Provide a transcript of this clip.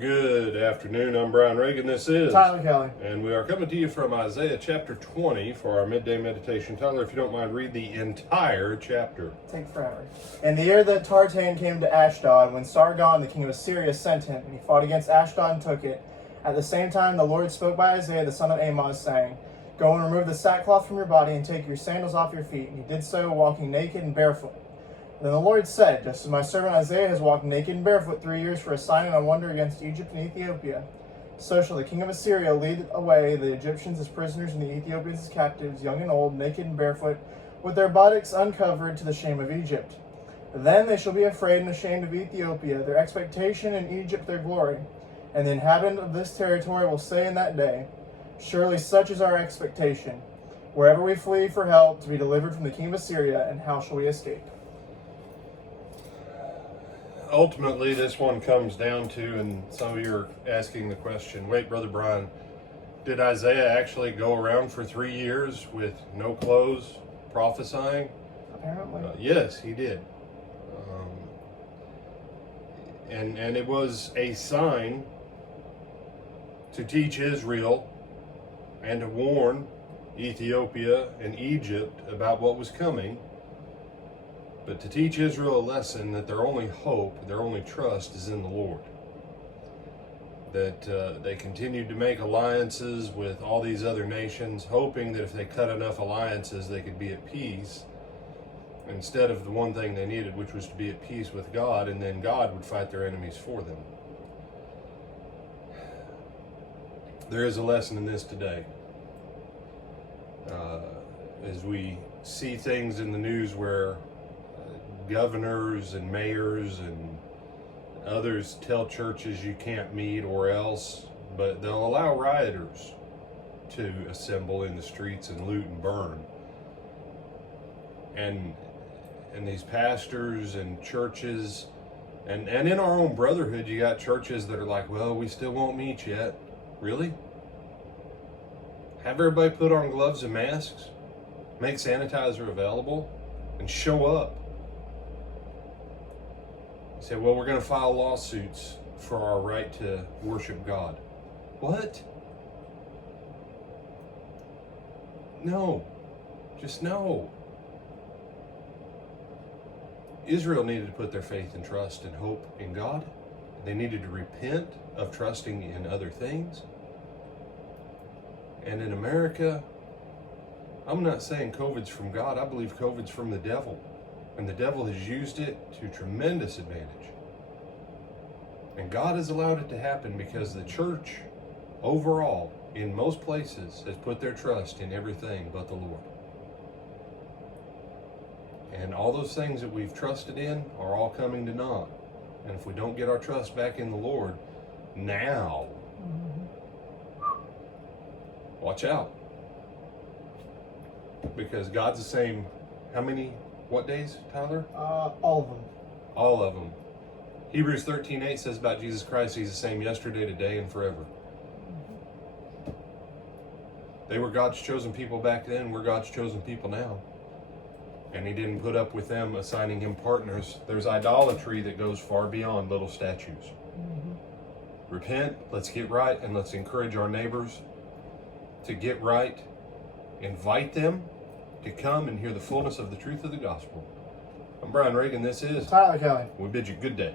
Good afternoon. I'm Brian Reagan. This is Tyler Kelly. And we are coming to you from Isaiah chapter 20 for our midday meditation. Tyler, if you don't mind, read the entire chapter. Take forever. In the year that Tartan came to Ashdod, when Sargon, the king of Assyria, sent him, and he fought against Ashdod and took it. At the same time, the Lord spoke by Isaiah, the son of Amoz, saying, Go and remove the sackcloth from your body and take your sandals off your feet. And he did so, walking naked and barefoot. Then the Lord said, Just as my servant Isaiah has walked naked and barefoot 3 years for a sign and a wonder against Egypt and Ethiopia, so shall the king of Assyria lead away the Egyptians as prisoners and the Ethiopians as captives, young and old, naked and barefoot, with their buttocks uncovered, to the shame of Egypt. Then they shall be afraid and ashamed of Ethiopia, their expectation, in Egypt their glory. And the inhabitant of this territory will say in that day, Surely such is our expectation, wherever we flee for help, to be delivered from the king of Assyria, and how shall we escape? Ultimately, this one comes down to, and some of you are asking the question, wait, Brother Brian, did Isaiah actually go around for 3 years with no clothes prophesying? Apparently. Yes, he did. And it was a sign to teach Israel and to warn Ethiopia and Egypt about what was coming. But to teach Israel a lesson that their only hope, their only trust is in the Lord. That they continued to make alliances with all these other nations, hoping that if they cut enough alliances, they could be at peace. Instead of the one thing they needed, which was to be at peace with God, and then God would fight their enemies for them. There is a lesson in this today. As we see things in the news where governors and mayors and others tell churches you can't meet or else, but they'll allow rioters to assemble in the streets and loot and burn. And these pastors and churches, and in our own brotherhood, you got churches that are like, well, we still won't meet yet. Really? Have everybody put on gloves and masks, make sanitizer available, and show up. You say, well, we're going to file lawsuits for our right to worship God. What? No. Just no. Israel needed to put their faith and trust and hope in God. They needed to repent of trusting in other things. And in America, I'm not saying COVID's from God. I believe COVID's from the devil. And the devil has used it to tremendous advantage. And God has allowed it to happen because the church, overall, in most places, has put their trust in everything but the Lord. And all those things that we've trusted in are all coming to naught. And if we don't get our trust back in the Lord, now, watch out. Because God's the same, what days, Tyler? All of them. All of them. Hebrews 13:8 says about Jesus Christ, He's the same yesterday, today, and forever. They were God's chosen people back then. We're God's chosen people now. And He didn't put up with them assigning Him partners. There's idolatry that goes far beyond little statues. Repent, let's get right, and let's encourage our neighbors to get right. Invite them to come and hear the fullness of the truth of the gospel. I'm Brian Reagan. This is Tyler Kelly. We bid you good day.